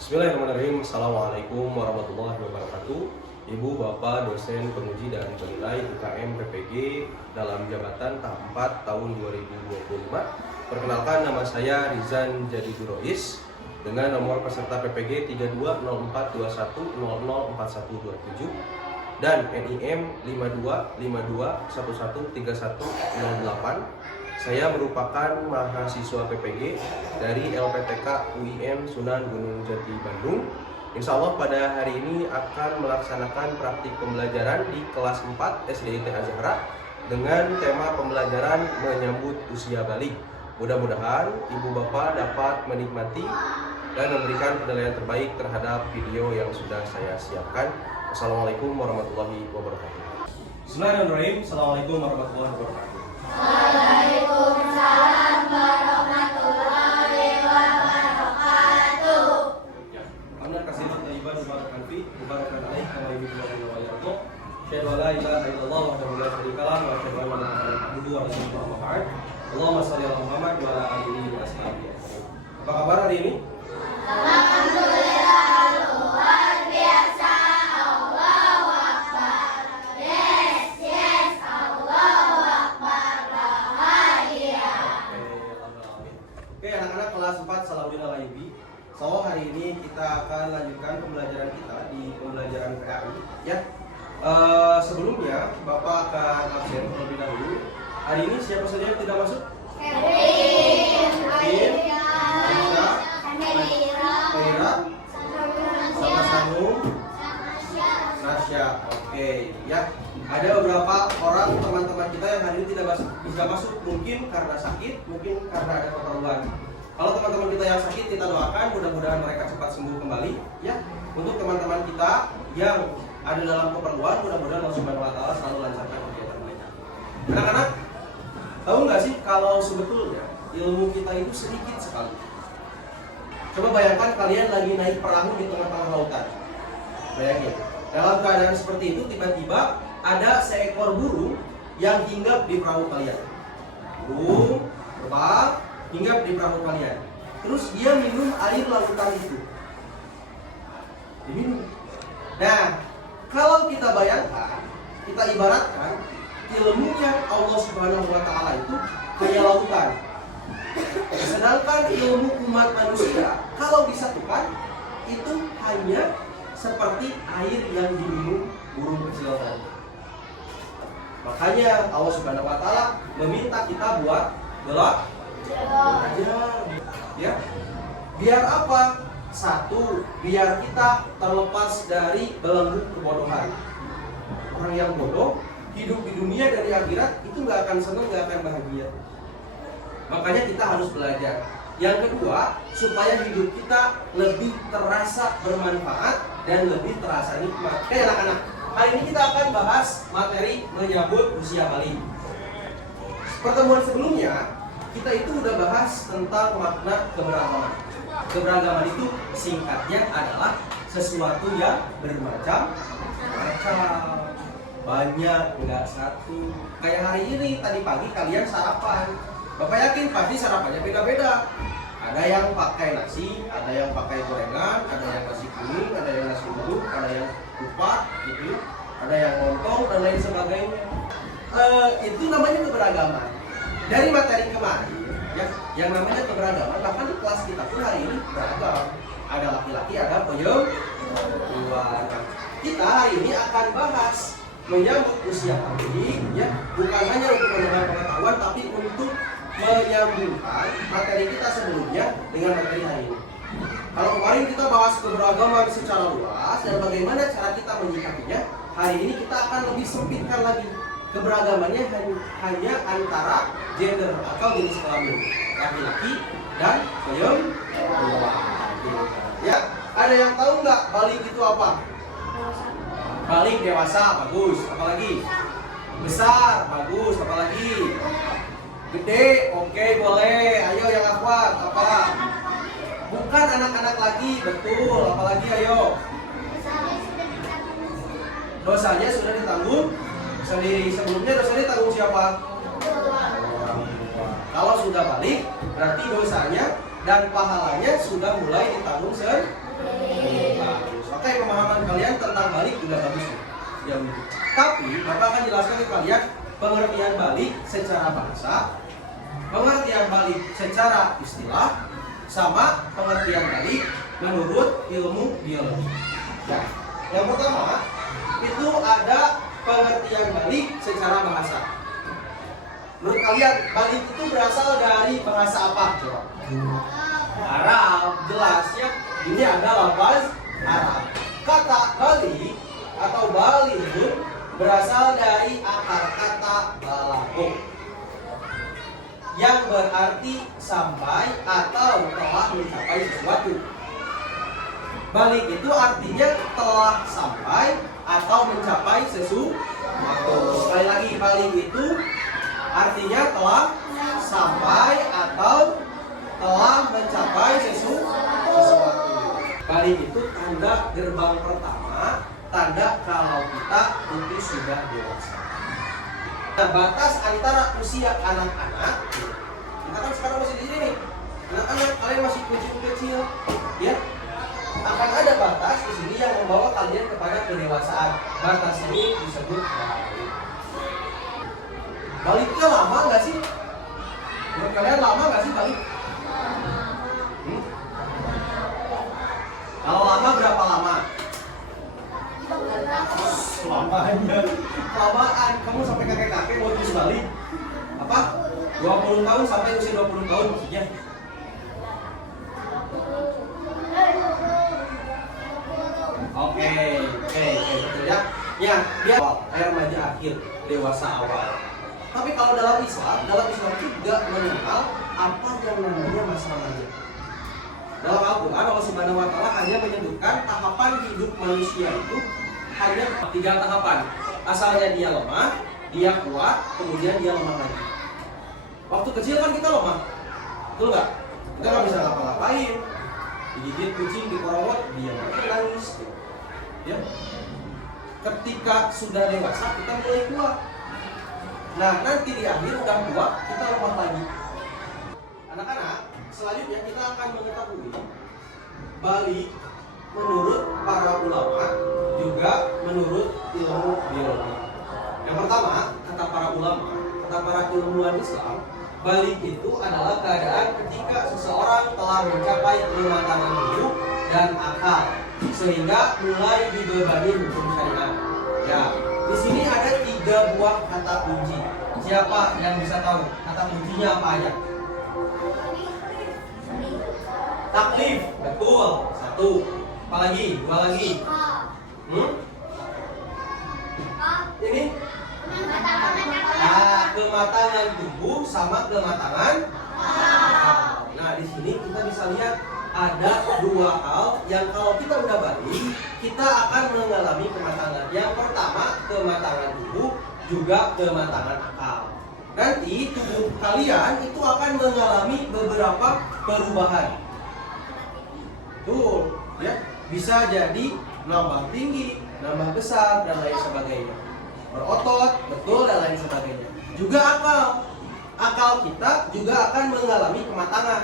Bismillahirrahmanirrahim. Assalamualaikum warahmatullahi wabarakatuh. Ibu, Bapak, dosen, penguji dan penilai UKM PPG dalam jabatan tahap 4 tahun 2025. Perkenalkan, nama saya Rizan Jadi Durois dengan nomor peserta PPG 320421004127 dan NIM 525211313108. Saya merupakan mahasiswa PPG dari LPTK UIN Sunan Gunung Jati Bandung. Insya Allah pada hari ini akan melaksanakan praktik pembelajaran di kelas 4 SDIT Azhara dengan tema pembelajaran menyambut usia balik. Mudah-mudahan Ibu Bapak dapat menikmati dan memberikan penilaian terbaik terhadap video yang sudah saya siapkan. Assalamualaikum warahmatullahi wabarakatuh. Bismillahirrahmanirrahim. Assalamualaikum warahmatullahi wabarakatuh. Waalaikumsalam warahmatullahi wabarakatuh. Amna kasihan thayyiban mubarakan fi mubarakan alaih kama yuhibbu wa yarda. Asyhadu an la ilaha illallah wahdahu la syarika lah wa asyhadu anna Muhammadan abduhu wa rasuluhu amma ba'd. Allahumma shalli ala Muhammad wa ala alihi wa ashabihi. Apa kabar hari ini? Alhamdulillah, luar biasa. Allahu Akbar. Yes, Allahu Akbar. Bahagia. Oke, anak-anak kelas 4 Salahuddin Al-Ayyubi. So, hari ini kita akan lanjutkan pembelajaran kita di pembelajaran PAI ya. Sebelumnya Bapak akan absen terlebih dahulu. Hari ini siapa saja yang tidak masuk? Kevin, Aisyah, Amelia, Kaira, sama Sanum, Nasya. Oke, ya. Ada beberapa orang teman-teman kita yang hari ini tidak bisa masuk, mungkin karena sakit, mungkin karena ada keperluan. Kalau teman-teman kita yang sakit, kita doakan mudah-mudahan mereka cepat sembuh kembali, ya. Untuk teman-teman kita yang ada dalam keperluan, mudah-mudahan Allah Subhanahu wa taala selalu lancarkan kegiatan mereka. Anak-anak, tahu nggak sih kalau sebetulnya ilmu kita itu sedikit sekali. Coba bayangkan kalian lagi naik perahu di tengah-tengah lautan. Bayangin, dalam keadaan seperti itu tiba-tiba ada seekor burung yang hinggap di perahu kalian. Burung terbang hinggap di perahu kalian. Terus dia minum air lautan itu. Diminum. Nah, kalau kita bayangkan, kita ibaratkan ilmunya Allah Subhanahu wa taala itu kayak lautan. Sedangkan ilmu umat manusia kalau disatukan itu hanya seperti air yang diminum burung kecil tadi. Makanya Allah Subhanahu wa taala meminta kita buat belajar. Ya. Biar apa? Satu, biar kita terlepas dari belenggu kebodohan. Orang yang bodoh hidup di dunia dan di akhirat itu nggak akan senang, nggak akan bahagia. Makanya kita harus belajar. Yang kedua, supaya hidup kita lebih terasa bermanfaat dan lebih terasa nikmat. Oke anak-anak, hari ini kita akan bahas materi menyambut usia balik. Pertemuan sebelumnya, kita itu udah bahas tentang makna keberagaman. Keberagaman itu singkatnya adalah sesuatu yang bermacam-macam. Banyak, enggak satu. Kayak hari ini, tadi pagi kalian sarapan. Bapak yakin pasti sarapannya beda-beda. Ada yang pakai nasi, ada yang pakai gorengan, ada yang nasi kuning, ada yang nasi uduk, ada yang kupat, gitu, ada yang lontong dan lain sebagainya. Itu namanya keberagaman. Dari materi kemarin, ya, yang namanya keberagaman, bahkan di kelas kita pun hari ini beragam. Ada laki-laki, ada perempuan. Kita hari ini akan bahas menyambut usia balik, ya, bukan hanya untuk menambah pengetahuan, tapi untuk menyambungkan materi kita sebelumnya dengan materi hari ini. Kalau kemarin kita bahas keberagaman secara luas dan bagaimana cara kita menyikapinya, hari ini kita akan lebih sempitkan lagi. Keberagamannya hanya antara gender atau jenis kelamin, laki-laki dan perempuan. Ya, ada yang tahu nggak balik itu apa? Balik dewasa, bagus. Apalagi? Besar, bagus. Apalagi? Gede, oke, boleh. Ayo yang akuat, apa? Bukan anak-anak lagi, betul. Apalagi ayo? Dosanya sudah ditanggung sendiri. Sebelumnya dosanya ditanggung siapa? Orang tua. Kalau sudah balik, berarti dosanya dan pahalanya sudah mulai ditanggung Bagus. Oke, pemahaman kalian tentang balik juga bagus nih. Ya, tapi Bapak akan jelaskan ke kalian pengertian balik secara bahasa, pengertian balik secara istilah, sama pengertian balik menurut ilmu biologi. Ya, yang pertama itu ada pengertian balik secara bahasa. Menurut kalian balik itu berasal dari bahasa apa? Coba. Arab, jelasnya ini ada lafaz Arab. Kata balik atau balighun berasal dari akar kata balago yang berarti sampai atau telah mencapai sesuatu. Balik itu artinya telah sampai atau mencapai sesuatu. Sekali lagi, balik itu artinya telah sampai atau telah mencapai sesuatu. Balik itu tanda gerbang pertama, tanda kalau kita itu sudah dewasa. Nah, batas antara usia anak-anak, kita kan sekarang masih di sini nih, anak-anak kalian masih kecil-kecil, ya, akan ada batas di sini yang membawa kalian kepada kedewasaan. Batas ini disebut balik. Baliknya lama nggak sih? Menurut kalian lama nggak sih balik? Kalau lama berapa lama? Lamanya. Lamaan. Kamu sampai kakek-kakek mau terus balik? Apa? 20 tahun sampai usia 20 tahun maksudnya? Oke, betul ya. Ya, dia remaja akhir, dewasa awal. Tapi kalau dalam Islam juga mengenal apa yang namanya masa remaja. Dalam Al-Quran Allah Subhanahu wa Ta'ala hanya menyebutkan tahapan hidup manusia itu hanya 3 tahapan. Asalnya dia lemah, dia kuat, kemudian dia lemah lagi. Waktu kecil kan kita lemah, betul nggak? Kita nggak bisa ngapa-ngapain, digigit kucing, dikorowot, dia nangis. Ya. Ketika sudah dewasa kita mulai kuat. Nah, nanti di akhir udah tua kita lemah lagi. Anak-anak, selanjutnya kita akan mengetahui balik menurut para ulama juga menurut ilmu biologi. Yang pertama, kata para ulama, kata para ilmuwan Islam, balik itu adalah keadaan ketika seseorang telah mencapai kematangan tubuh dan akal sehingga mulai dibebani hukum syariat. Ya, di sini ada 3 buah kata kunci. Siapa yang bisa tahu kata kuncinya apa aja? Taklif, betul. 1. Apa lagi? 2 lagi. Ini? Nah, kematangan tubuh sama kematangan akal. Nah, di sini kita bisa lihat ada 2 hal yang kalau kita udah balik, kita akan mengalami kematangan. Yang pertama, kematangan tubuh, juga kematangan akal. Nanti tubuh kalian itu akan mengalami beberapa perubahan. Tuh, ya, bisa jadi nambah tinggi, nambah besar dan lain sebagainya. Berotot, betul dan lain sebagainya. Juga akal kita juga akan mengalami kematangan.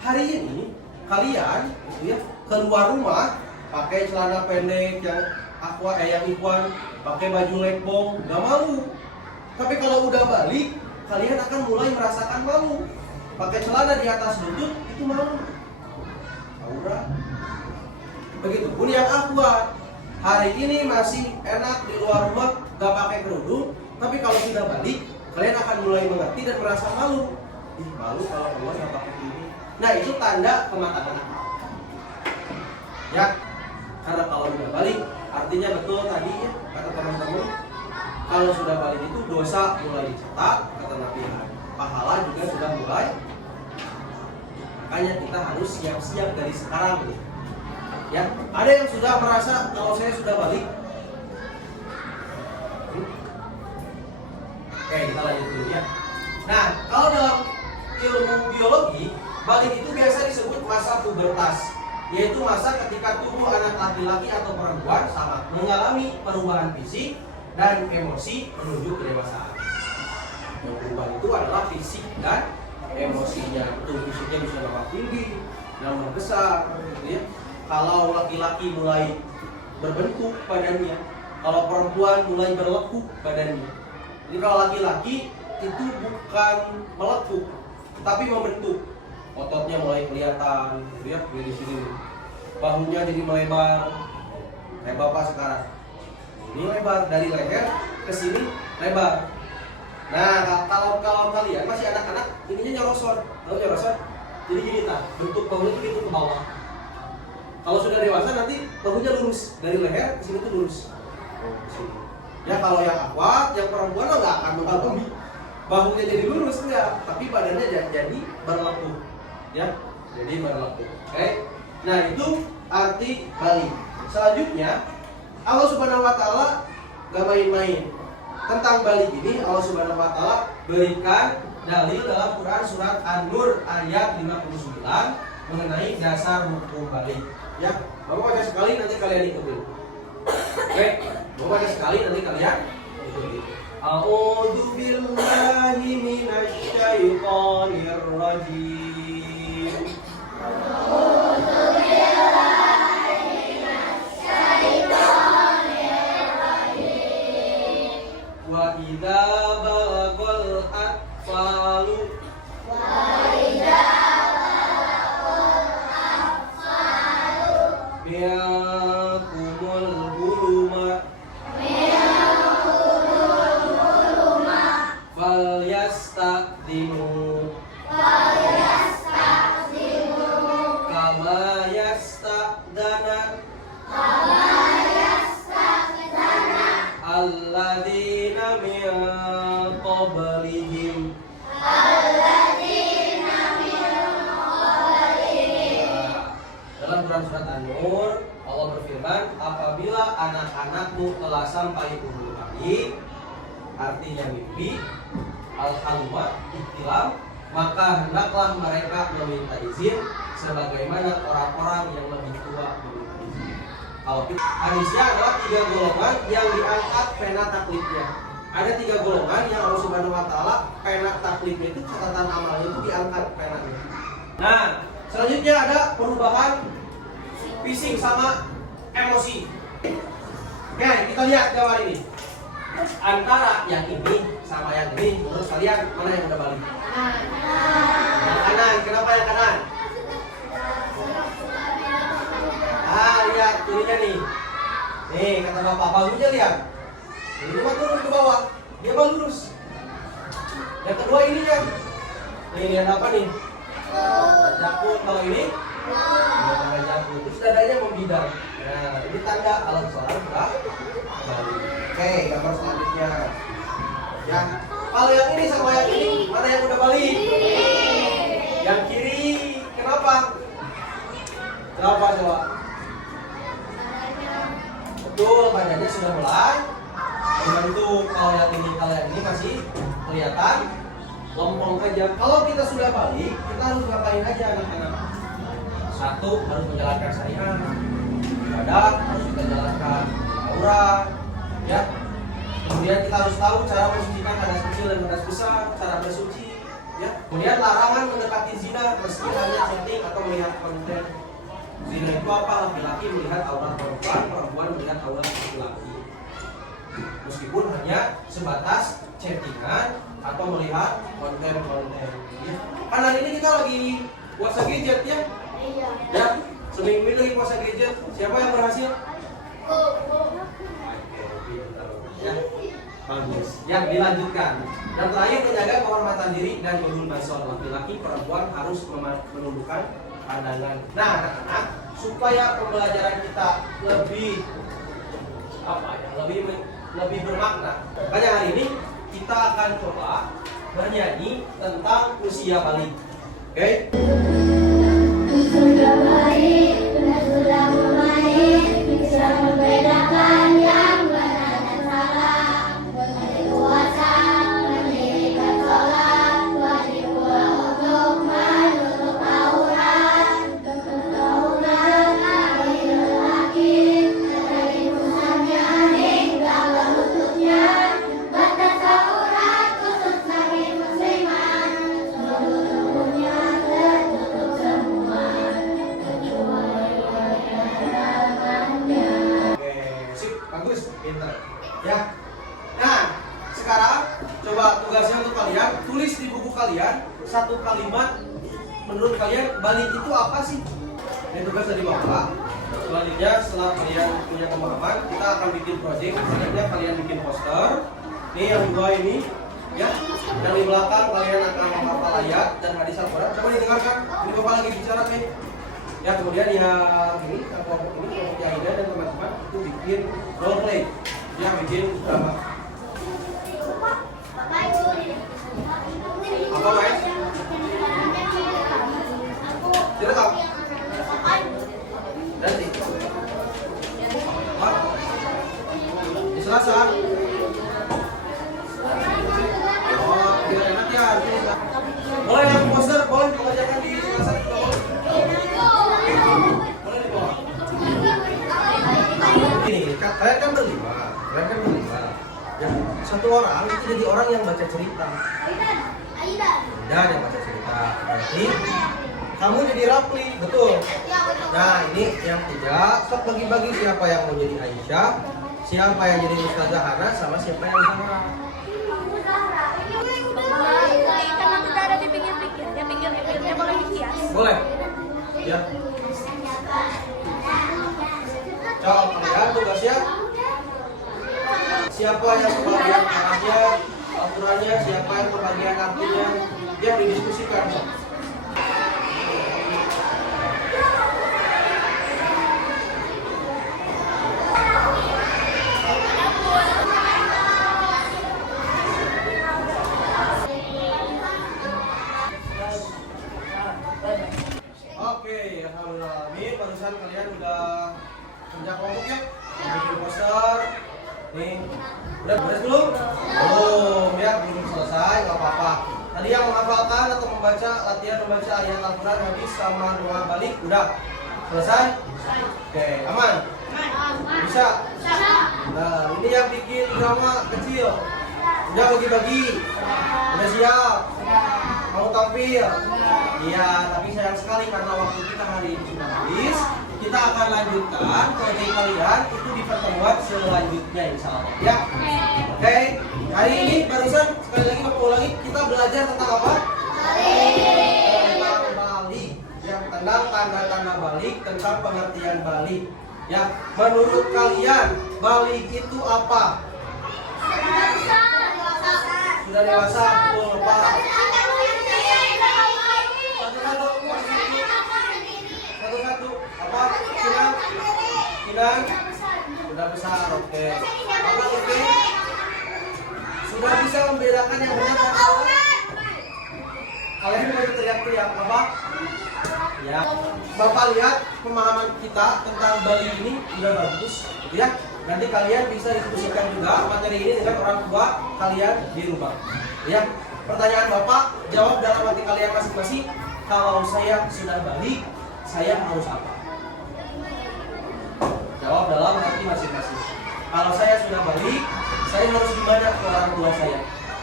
Hari ini kalian gitu ya, keluar rumah pakai celana pendek yang Ikhwan, pakai baju lekbong, gak malu. Tapi kalau udah balik, kalian akan mulai merasakan malu. Pakai celana di atas lutut itu malu. Aura. Begitupun yang Akhwat. Hari ini masih enak di luar rumah gak pakai kerudung, tapi kalau sudah balik, kalian akan mulai mengerti dan merasa malu. Malu kalau keluar gak pakai kerudung. Nah, itu tanda kematangan akal. Ya, karena kalau sudah balik, artinya betul tadi ya, kata teman-teman, kalau sudah balik itu dosa mulai dicetak, kata Nabi, pahala juga sudah mulai. Makanya kita harus siap-siap dari sekarang nih. Ya, ada yang sudah merasa kalau saya sudah balik. Oke, kita lanjut dulu ya. Nah, kalau dalam ilmu biologi, balik itu biasa disebut masa pubertas, yaitu masa ketika tubuh anak laki-laki atau perempuan sama mengalami perubahan fisik dan emosi menuju kedewasaan. Yang berubah itu adalah fisik dan emosinya. Tubuh fisiknya bisa nambah tinggi, nambah besar, gitu ya. kalau laki-laki mulai berbentuk badannya, kalau perempuan mulai berlekuk badannya. Jadi kalau laki-laki itu bukan melekuk, tapi membentuk. Ototnya mulai kelihatan, lihat di sini. Bahunya jadi melebar, kayak bapak sekarang. Ini lebar dari leher ke sini lebar. Nah, kalau kalian masih anak-anak, ininya nyoroson, tahu nyoroson? Jadi gini tak, bentuk bahunya itu gitu ke bawah. Kalau sudah dewasa nanti bahunya lurus dari leher ke sini tuh lurus. Ya kalau yang akuat, yang perempuan nggak akan mengalami bahunya jadi lurus enggak, tapi badannya jadi berlekuk, ya, jadi berlekuk. Oke, nah itu arti balik. Selanjutnya Allah Subhanahu Wa Taala gak main-main tentang balik ini. Allah Subhanahu Wa Taala berikan dalil dalam Quran surat An-Nur ayat 59 mengenai dasar hukum balik. Ya, Bapak baca sekali nanti kalian ikutin. Oke, Bapak baca sekali nanti kalian ikutin. A'udzu billahi minasy syaithanir rajim. A'udzu billahi minasy syaithanir rajim. Wa idza balagal atfalu minkumul huluma falyastaqdimu kama yastaqdana alladzina min qablihim. Dalam Quran surat An-Nur Allah berfirman, apabila anak-anakmu telah sampai umur balik, artinya mimpi, al-haluma, ihtilam, maka hendaklah mereka meminta izin sebagaimana orang-orang yang lebih tua meminta izin. Kalau hadisnya adalah 3 golongan yang diangkat pena taklifnya. Ada 3 golongan yang Allah Subhanahu Wa Taala pena taklifnya itu, catatan amalnya itu diangkat penanya. Nah, selanjutnya ada perubahan fisik sama emosi. Oke, kita lihat gambar ini. Antara yang ini sama yang ini, menurut kalian mana yang udah balik? Yang kanan. Kenapa yang kanan? Lihat ininya nih. Nih, kata bapak, bahunya lihat. Ini cuma turun ke bawah, dia baru lurus. Yang kedua ininya. Nih, lihat apa nih? Jakun. Kalau ini tanda jakun. Terus dadanya membidang. Nah, ini tanda kalau seorang sudah balik. Oke, gambar selanjutnya. Ya, kalau yang ini sama yang ini, mana yang udah balik? Yang kiri. Kenapa? Kenapa coba? Betul, badannya sudah mulai membentuk. Kalau yang ini masih kelihatan lompong aja. Kalau kita sudah balik, kita harus ngapain aja anak-anak? Satu, harus menjalankan syariat. Ibadah harus kita jalankan, aurat, ya. Kemudian kita harus tahu cara mensucikan hadas kecil dan hadas besar, cara bersuci, ya. Kemudian larangan mendekati zina meski hanya chatting atau melihat konten. Zina itu apa? Laki-laki melihat aurat perempuan, perempuan melihat aurat laki-laki. Meskipun hanya sebatas chattingan atau melihat konten-konten. Ya. Karena ini kita lagi puasa gadget ya. Ya, seminggu ini lagi puasa gadget. Siapa yang berhasil? Ya, bagus. Yang dilanjutkan. Dan terakhir, menjaga kehormatan diri dan ulul basar. Laki-laki, perempuan harus menundukkan pandangan. Nah, anak-anak, supaya pembelajaran kita lebih lebih bermakna. Makanya hari ini kita akan coba bernyanyi tentang usia balik. Oke? Sudah baik, sudah membaik, bisa membedakan yang benar dan salah. Wajib puasa, mendirikan sholat, wajib pula untuk menutup aurat. Keturunan laki-laki, dari pusatnya hingga ke lututnya. Batas aurat khusus bagi musliman, seluruh tubuhnya tertutup semua kecuali Pinter. Ya. Nah, sekarang coba tugasnya untuk kalian tulis di buku kalian satu kalimat menurut kalian balik itu apa sih? Ini tugas dari Bapak. Selanjutnya setelah kalian punya pemahaman, kita akan bikin project. Selanjutnya kalian bikin poster. Ini yang dua ini, ya. Yang di belakang kalian akan menghafal ayat dan hadis Al-Quran. Coba didengarkan. Ini Bapak lagi bicara nih. Ya, kemudian yang ini kelompoknya Aida dan teman-teman itu bikin role play. Ya, bikin drama. Apa Mas? Direkam. Nanti. Apa? Di Selasa. Oh, biar enak ya. Boleh yang poster, boleh dikerjakan di Selasa juga boleh. Boleh di bawah. Ini, kalian kan berlima. Ya, satu orang itu jadi orang yang baca cerita. Dan yang baca cerita. Berarti kamu jadi Rapli, betul. Nah, ini yang tiga, sok bagi-bagi siapa yang mau jadi Aisyah, siapa yang jadi Ustazah Hana, sama siapa yang Zahra. Karena kita ada di pinggir-pinggir, ya pinggir-pinggirnya boleh dihias. Boleh? Ya. Coba kalian tugasnya. Siapa yang kebagian arahnya, aturannya, siapa yang kebagian artinya, yang didiskusikan. Oke, alhamdulillah. Barusan kalian udah kerja kelompok ya, bikin poster. Nih, udah beres belum? Belum, ya belum selesai, nggak apa-apa. Tadi yang menghafalkan atau membaca latihan membaca ayat Al-Quran hadis sama doa balik, udah selesai? Oke, aman? Bisa? Nah, ini yang bikin drama kecil. Udah bagi-bagi? Udah siap? Mau tampil? Iya, tapi sayang sekali karena waktu kita hari ini sudah habis. Kita akan lanjutkan proyek kalian itu di pertemuan selanjutnya insya Allah. Ya, oke. Hari ini barusan sekali lagi Bapak ulangi, kita belajar tentang apa? Tentang balik. Yang tentang tanda-tanda balik, tentang pengertian balik. Ya, menurut kalian balik itu apa? Sudah dewasa, betul Pak. Satu-satu, apa? Sidang? Sudah besar, oke. Apa oke? Sudah bisa membedakan yang benar dan salah? Kalian mau teriak-teriak apa? Ya, Bapak lihat pemahaman kita tentang Bali ini udah bagus, ya. Nanti kalian bisa diskusikan juga materi ini dengan orang tua kalian di rumah. Ya, pertanyaan Bapak jawab dalam hati kalian masing-masing. Kalau saya sudah balik, saya harus apa? Jawab dalam hati masing-masing. Kalau saya sudah balik, saya harus gimana ke orang tua saya?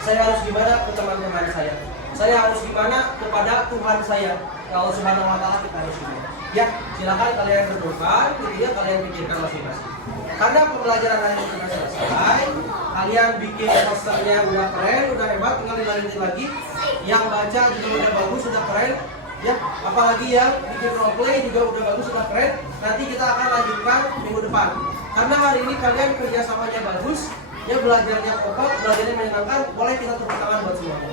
Saya harus gimana ke teman-teman saya? Saya harus gimana kepada Tuhan saya? Kalau Subhanahu wa Ta'ala kita harus gimana? Ya, silakan kalian tentukan, gitu ya, kalian pikirkan masing-masing. Karena pembelajaran hari ini sudah selesai, kalian bikin posternya udah keren, udah hebat, tinggal dilanjutin lagi. Yang baca juga udah bagus, sudah keren. Ya, apalagi yang bikin role play juga udah bagus, sudah keren. Nanti kita akan lanjutkan minggu depan. Karena hari ini kalian kerjasamanya bagus, ya belajarnya kompak, belajarnya menyenangkan. Boleh kita tepuk tangan buat semuanya.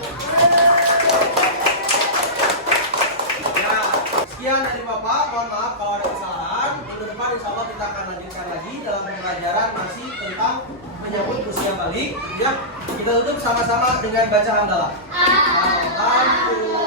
Ya, sekian dari Bapak. Mohon maaf kalau ada kesalahan. Minggu depan insya Allah kita akan lanjutkan lagi dalam pembelajaran masih tentang menyambut usia balik. Ya, kita tutup sama-sama dengan baca hamdalah. Alhamdulillah.